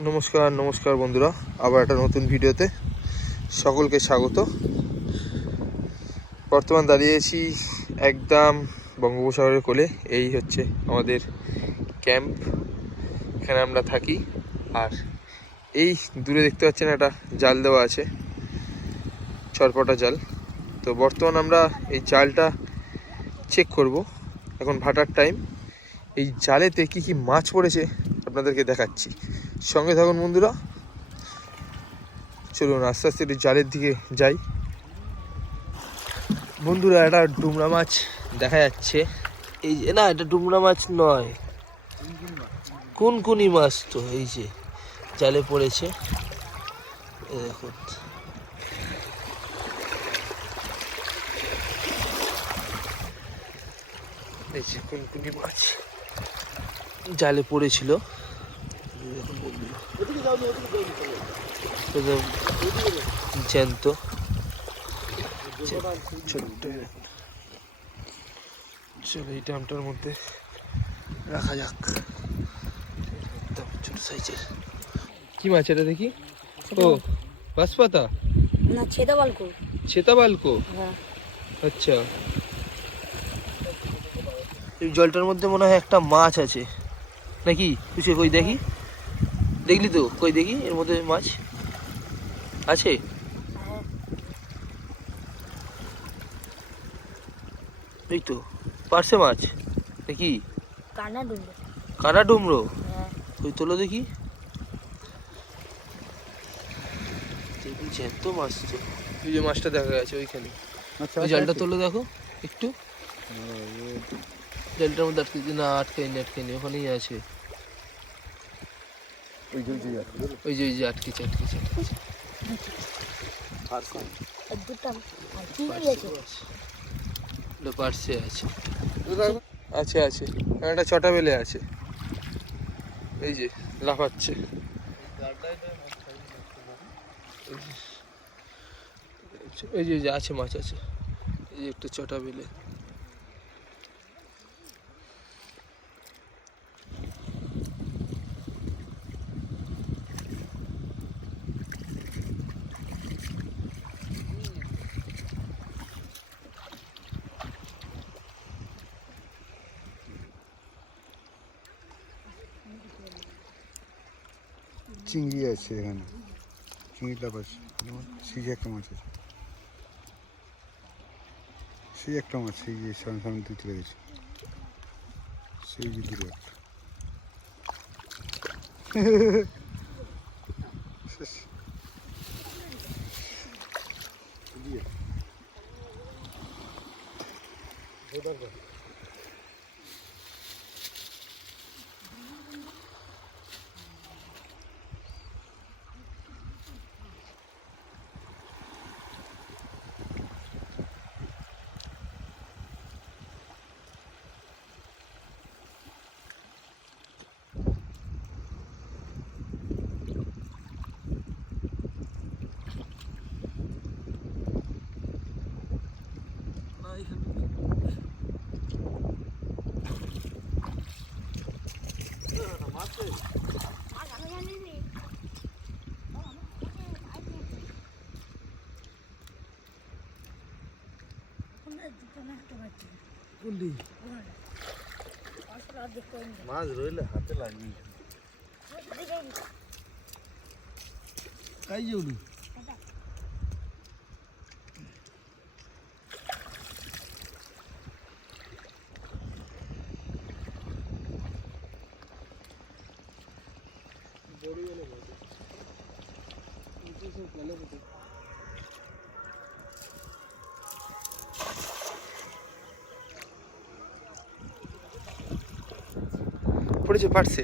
নমস্কার নমস্কার বন্ধুরা। আবার একটা নতুন ভিডিওতে সকলকে স্বাগত। বর্তমান দাঁড়িয়েছি একদম বঙ্গোপসাগরের কোলে। এই হচ্ছে আমাদের ক্যাম্প। এখানে আমরা থাকি। আর এই দূরে দেখতে পাচ্ছেন একটা জাল দেওয়া আছে, ছরপটা জাল। তো বর্তমান আমরা এই জালটা চেক করব। এখন ভাটার টাইম এই জালেতে কি কি মাছ পড়েছে আপনাদেরকে দেখাচ্ছি। সঙ্গে থাকুন বন্ধুরা। চলুন আস্তে আস্তে একটু জালের দিকে যাই। বন্ধুরা একটা ডুমরা মাছ দেখা যাচ্ছে। এই যে, না, এটা ডুমরা মাছ নয়। কোন কোনই মাছ তো, এই যে, জালে পড়েছে। দেখুন এই যে মাছ জালে পড়েছিল এই দেখুন বন্ধুরা। একদম জ্যান্ত। চলো এই ড্রামটার মধ্যে রাখা যাক। একদম ছোট সাইজের। কি মাছ এটা দেখি? ও বাঁশপাতা? না ছেদা বালকো ছেতা বালকো হ্যাঁ। আচ্ছা। এই জলটার মধ্যে মনে হয় একটা মাছ আছে। নাকি? তুই কই দেখি? দেখলি তো? কই দেখি? এর মধ্যে মাছ আছে? এই তো পার্সে মাছ? নাকি কানা ডুমরো হ্যাঁ। ওই তোলো দেখি। দেখি জ্যান্ত মাছ তো। ওই যে মাছটা দেখা গেছে ওইখানে। আচ্ছা ওই জালটা তোলো দেখো একটু। জালটার মধ্যে আটকে না আটকাইনি আটকাইনি ওখানেই আছে। ওই যে ওই যে আছে। ওই যে আটকেছে আটকেছে পার্সে আছে। আছে আছে। একটা ছটা বেলে আছে। এই যে লাফাচ্ছে। এই যে আছে মাছ আছে। এই যে একটা ছটা বেলে। চিংড়ি আছে এখানে চিংড়ি লাভ আছে যেমন সেই একটা মাছ আছে সেই একটা মাছ সেই যে সামনে সামনে দিয়ে চলে গেছে সেই যে দূরে একটা শেষ। দিয়ে। মাছ রইলে হাতে লাগবে। কাই যাওনি পড়েছে পারছে?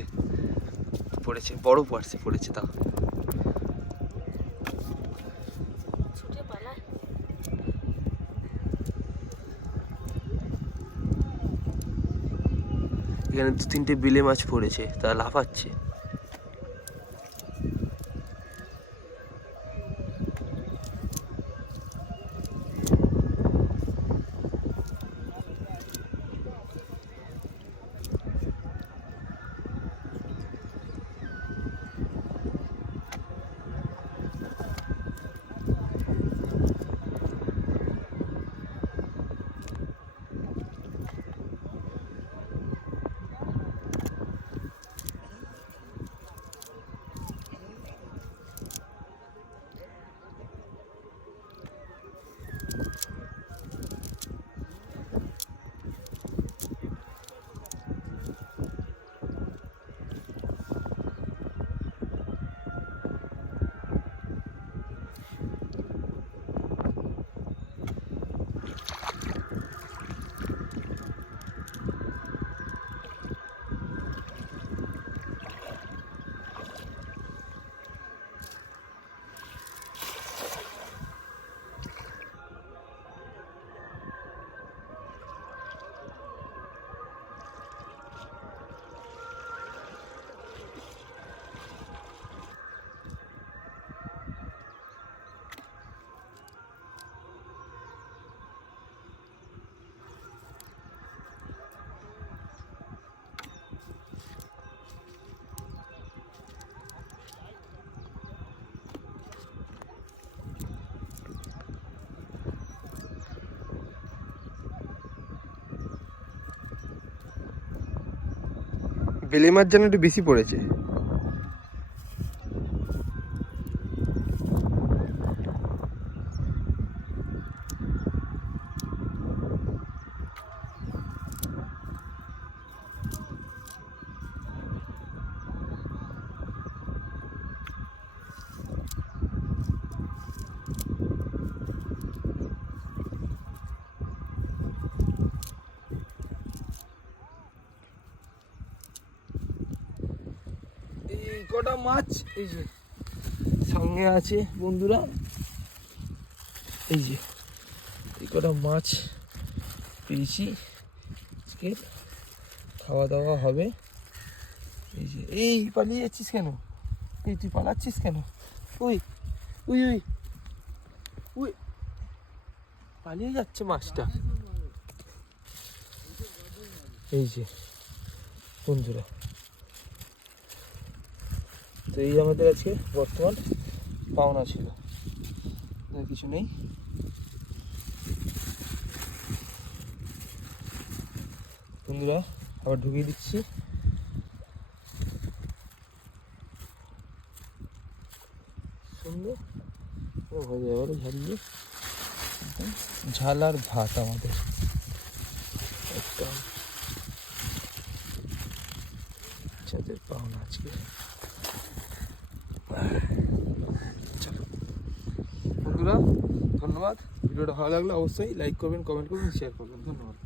পড়েছে বড় পারছে পড়েছে তা। এখানে দু তিনটে বিলে মাছ পড়েছে তা লাফাচ্ছে। বেলে মাছ যেন একটু বেশি পড়েছে এই কটা মাছ? এই যে সঙ্গে আছে বন্ধুরা। এই যে, এই কটা মাছ পেয়েছি। আজকে খাওয়া দাওয়া হবে। এই যে, এই পালিয়ে যাচ্ছিস কেন? এই তুই পালাচ্ছিস কেন? ওই উই উই উই পালিয়ে যাচ্ছে মাছটা। এই যে, বন্ধুরা তো এই আমাদের আজকে বর্তমান পাওনা ছিল। কিছু নেই। বন্ধুরা, আবার ঢুকিয়ে দিচ্ছি। সুন্দর। হয়ে যাবে ঝালিয়ে ঝাল আর ভাত আমাদের। একদম চাঁদের পাওনা আজকে। বন্ধুরা ধন্যবাদ। ভিডিওটা ভালো লাগলে অবশ্যই লাইক করবেন কমেন্ট করবেন শেয়ার করবেন। ধন্যবাদ।